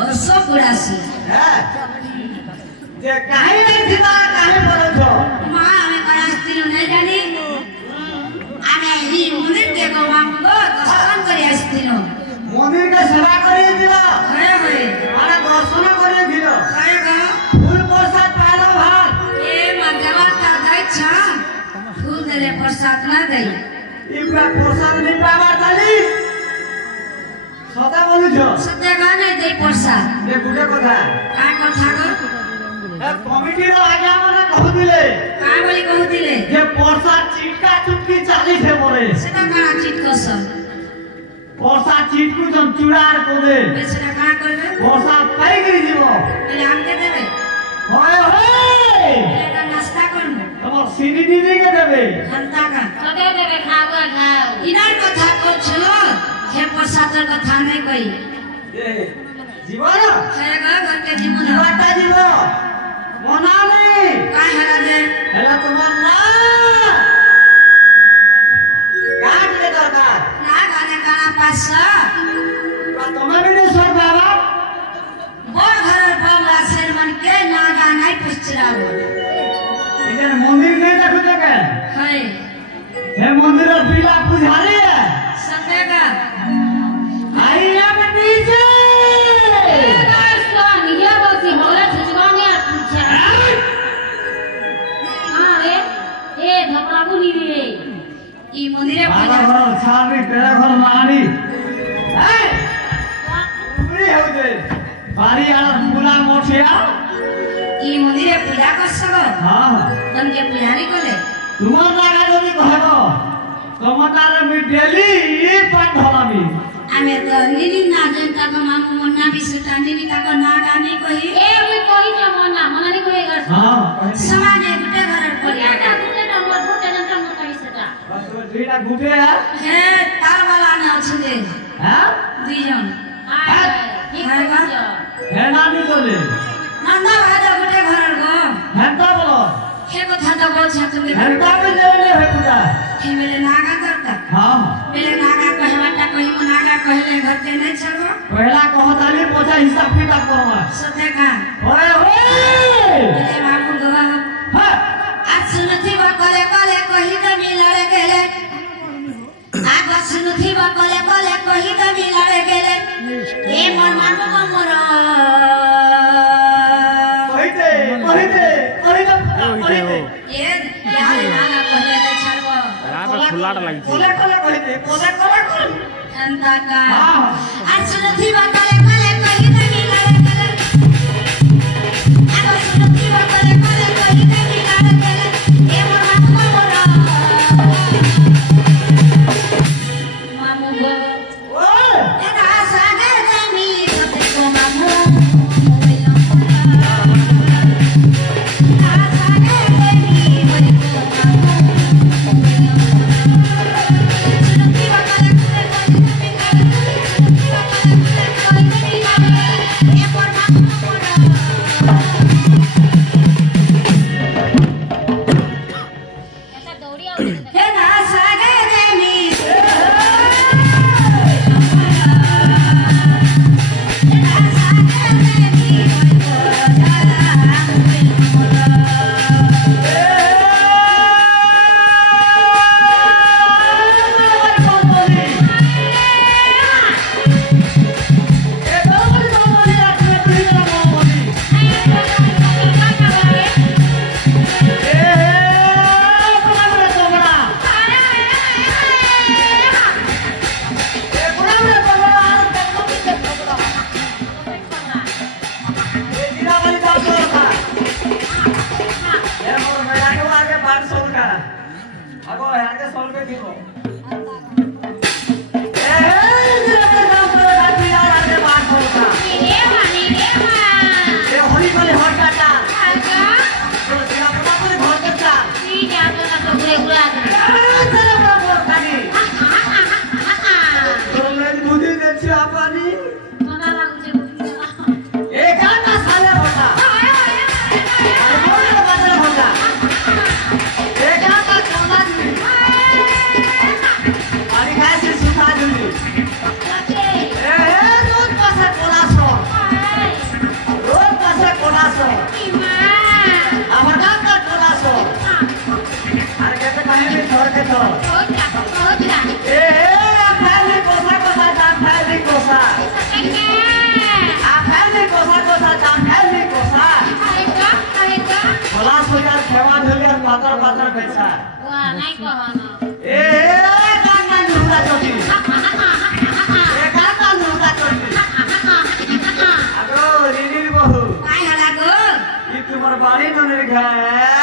और सब बुरासी हां जे काहे नहीं थिबा काहे बोलो छो मां हमें करास्ती नहीं जानी आमे ही मंदिर के गवा को दर्शन करी आस्तिनो मंदिर के सेवा करी दिलो हे हे अरे दर्शन करी दिलो हे गा फूल प्रसाद पालो भात ए मगवा का दाई छा फूल देले प्रसाद ना दई इबा प्रसाद नहीं पावा ताली सदा बोलु छो सदा गा नहीं दई प्रसाद ये गुडे कथा का कथा गो ए कमिटी रो आगे हमने कहू दिले का बोली कहू दिले जे प्रसाद चिटका चुटकी चाली छे मोरे सेटा गाना चिट कस प्रसाद चिटकू जन चुड़ार को दे बेसरा का करबे प्रसाद पाई गई जीवो पहले हम के देबे होय होय एटा नाश्ता करबे हमर सीनी दीदी के देबे घंटा का सदे देबे खाओ खाओ इनार कथा को छो हे प्रसाद कथा नहीं कही ए जीवन हे गा घर के जीवन जीवता जीवो मना नहीं का हरा दे हेला तुमर ना काट ले दरकार ना गाने गाना पासा तुम्हें भी नहीं सर बाबा बोल घर बाबा शर्मन के ना गाना पुछराओ इधर मंदिर नहीं देखो जगह है हे मंदिर और पीला पुजारी है सतेगा आई अब नीचे ये बसी बोले छुचवाने आ पूछा हां रे ए धपड़ा बुनी रे ई मंदिरे बाबा पूजा घर छाड़ी तेरे घर नारी ए उमरी हो जे बारी आला मुला मोठिया ई मंदिरे पूजा कर सको हां तन के पुजारी कोले तुम्हार लागा যদি कहबो তোমার আমি ডেলি পান ধলামি आमे तो निनी ना जनता को मामू मन्ना भी सुटानी भी का ना गाने कोई ए मैं कोई के मना मना नहीं कोई घर हां समाज गुटे घर पर याटा गुटे नंबर गुटे नंबर कहि सटा बस दुईटा गुटे है हे तार वाला ना छुदे हां दुई जन हाय ठीक है हे नानी बोले नंदा भाजा गुटे घर गो हेंता बोलो हे कथा तो बोल छ तुमे हेंता के लेले है पूजा हे मेरे नागा करता हां मेरे नागा कहवाटा कहि मो नागा कहले घर के नहीं छबो पहला कहताली पोछा हिसाब किताब करवा सते का ओए ओए मेरे बाबू गवा हां आज सुनथी बा कले कले कहि त मिलरे गेले आज सुनथी बा कले कले कहि त मिलरे गेले ए मोर मामू को मोर कहिते ये यार नागा कहले त छबो रात खुलाड़ लगी थी कोले कहिते कोले अंता का आज सुनथी बा कले कले कहि त मिलरे गेले आज सुनथी बा कले कले कहि त मिलरे गेले ए मोर मामू को मोर मामू गो ओए एका सागर जमी सते को मामू नहीं कहना ए गाना नुरा चोटी ए गाना नुरा चोटी आगो रीनी बहू काय हला गो ई तुम्हार बाड़ी नने घाए